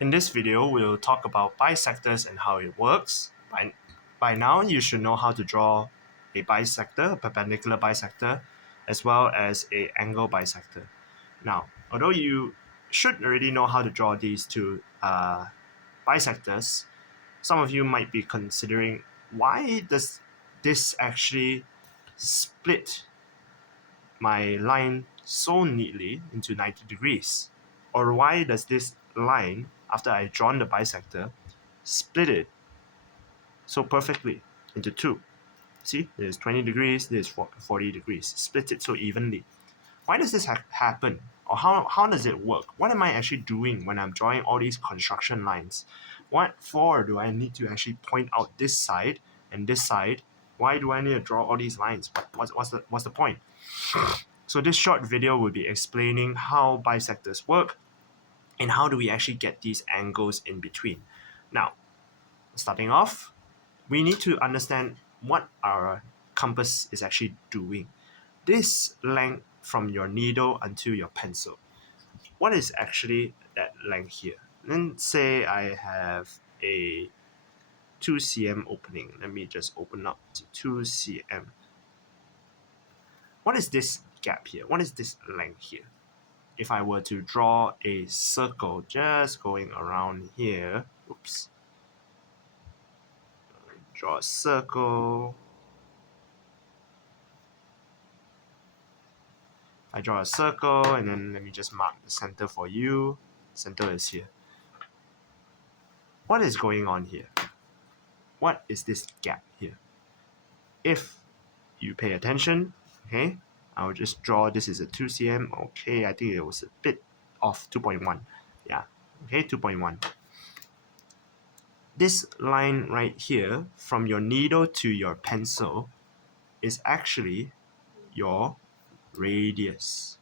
In this video, we'll talk about bisectors and how it works. By now, you should know how to draw a bisector, a perpendicular bisector, as well as an angle bisector. Now, although you should already know how to draw these two bisectors, some of you might be considering, why does this actually split my line so neatly into 90 degrees? Or why does this line, after I've drawn the bisector, split it so perfectly into two? See, there's 20 degrees, there's 40 degrees, split it so evenly. Why does this happen? Or how does it work? What am I actually doing when I'm drawing all these construction lines? What for do I need to actually point out this side and this side? Why do I need to draw all these lines? What's the point? So this short video will be explaining how bisectors work and how do we actually get these angles in between. Now, starting off, we need to understand what our compass is actually doing. This length from your needle until your pencil, what is actually that length here? Let's say I have a 2 cm opening. Let me just open up to 2 cm. What is this gap here? What is this length here? If I were to draw a circle just going around here, oops, draw a circle. I draw a circle and then let me just mark the center for you. Center is here. What is going on here? What is this gap here? If you pay attention, okay, I'll just draw, this is a 2 cm. Okay, I think it was a bit off, 2.1. Yeah, okay, 2.1. This line right here from your needle to your pencil is actually your radius.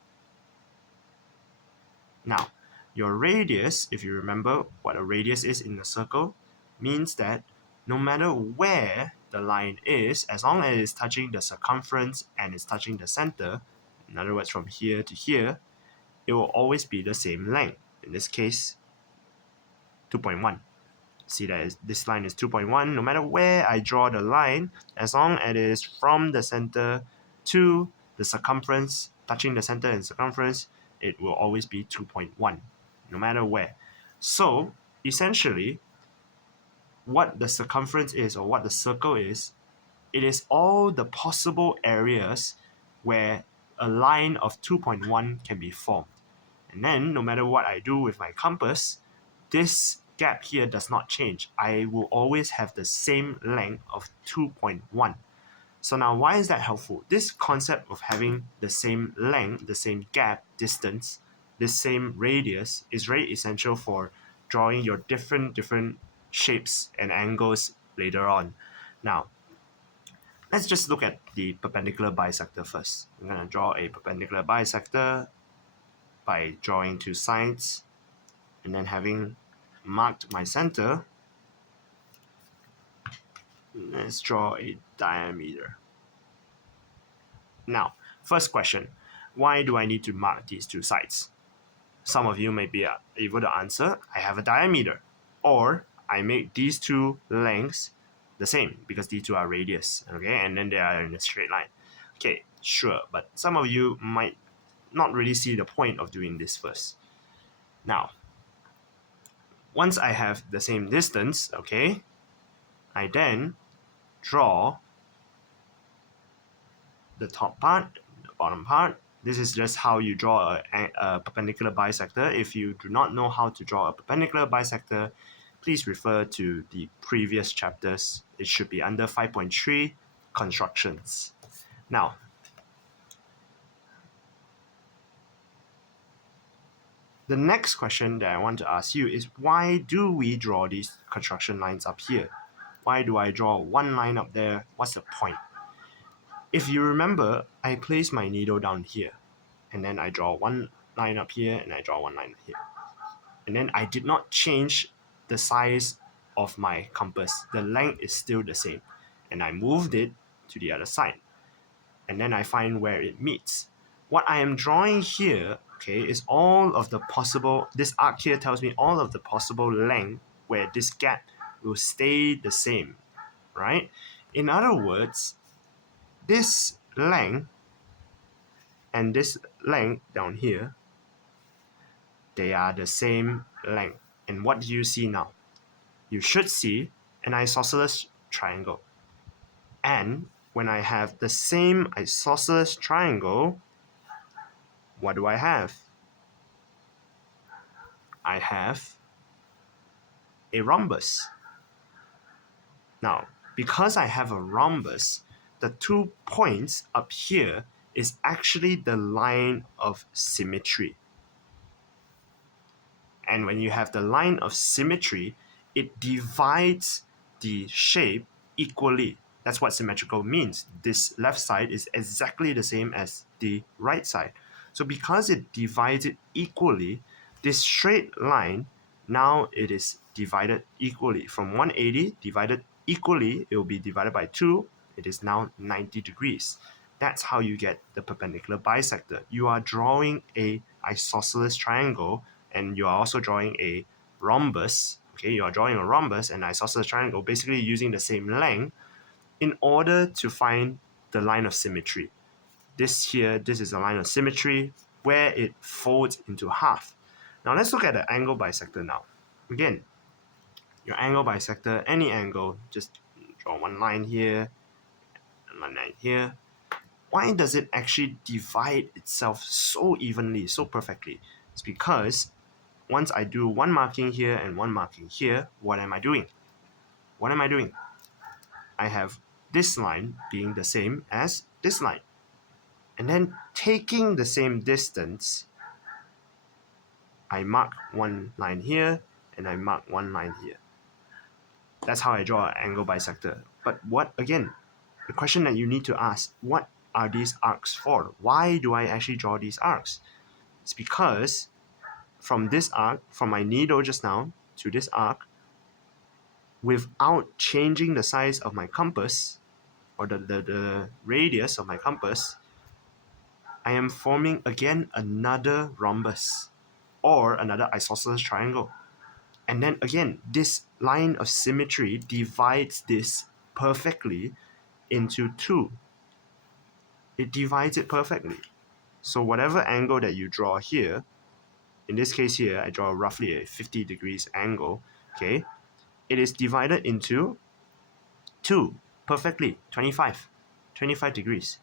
Now, your radius, if you remember what a radius is in a circle, means that no matter where the line is, as long as it's touching the circumference and it's touching the center, in other words from here to here, it will always be the same length. In this case, 2.1. See that this line is 2.1. No matter where I draw the line, as long as it is from the center to the circumference, touching the center and circumference, it will always be 2.1, no matter where. So essentially, what the circumference is, or what the circle is, it is all the possible areas where a line of 2.1 can be formed. And then no matter what I do with my compass, this gap here does not change. I will always have the same length of 2.1. So now, why is that helpful? This concept of having the same length, the same gap, distance, the same radius is very essential for drawing your different shapes and angles later on. Now, let's just look at the perpendicular bisector first. I'm going to draw a perpendicular bisector by drawing two sides and then having marked my center. Let's draw a diameter. Now, first question, why do I need to mark these two sides? Some of you may be able to answer, I have a diameter, or I make these two lengths the same because these two are radius, okay, and then they are in a straight line. Okay, sure, but some of you might not really see the point of doing this first. Now, once I have the same distance, okay, I then draw the top part, the bottom part. This is just how you draw a perpendicular bisector. If you do not know how to draw a perpendicular bisector, please refer to the previous chapters. It should be under 5.3, constructions. Now, the next question that I want to ask you is, why do we draw these construction lines up here? Why do I draw one line up there? What's the point? If you remember, I place my needle down here, and then I draw one line up here, and I draw one line here. And then I did not change the size of my compass. The length is still the same. And I moved it to the other side. And then I find where it meets. What I am drawing here okay, is all of the possible, this arc here tells me all of the possible length where this gap will stay the same, right? In other words, this length and this length down here, they are the same length. And what do you see now? You should see an isosceles triangle. And when I have the same isosceles triangle, what do I have? I have a rhombus. Now, because I have a rhombus, the 2 points up here is actually the line of symmetry. And when you have the line of symmetry, it divides the shape equally. That's what symmetrical means. This left side is exactly the same as the right side. So because it divides it equally, this straight line, now it is divided equally. From 180 divided equally, it will be divided by 2. It is now 90 degrees. That's how you get the perpendicular bisector. You are drawing a isosceles triangle, and you are also drawing a rhombus. Okay, you are drawing a rhombus and isosceles triangle, basically using the same length in order to find the line of symmetry. This here, this is a line of symmetry where it folds into half. Now let's look at the angle bisector now. Again, your angle bisector, any angle, just draw one line here, and one line here. Why does it actually divide itself so evenly, so perfectly? It's because once I do one marking here and one marking here, what am I doing? What am I doing? I have this line being the same as this line. And then taking the same distance, I mark one line here and I mark one line here. That's how I draw an angle bisector. But what, again, the question that you need to ask, what are these arcs for? Why do I actually draw these arcs? It's because from this arc, from my needle just now to this arc, without changing the size of my compass or the radius of my compass, I am forming again another rhombus or another isosceles triangle. And then again, this line of symmetry divides this perfectly into 2. It divides it perfectly. So whatever angle that you draw here, in this case here, I draw roughly a 50 degrees angle, okay? It is divided into 2 perfectly, 25 degrees,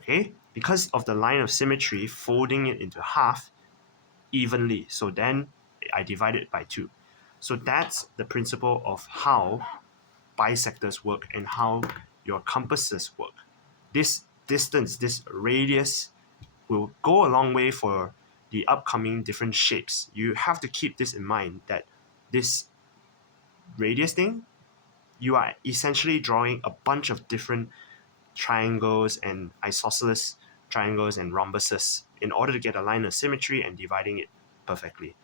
okay? Because of the line of symmetry folding it into half evenly. So then I divide it by 2. So that's the principle of how bisectors work and how your compasses work. This distance, this radius will go a long way for the upcoming different shapes. You have to keep this in mind, that this radius thing, you are essentially drawing a bunch of different triangles and isosceles triangles and rhombuses in order to get a line of symmetry and dividing it perfectly.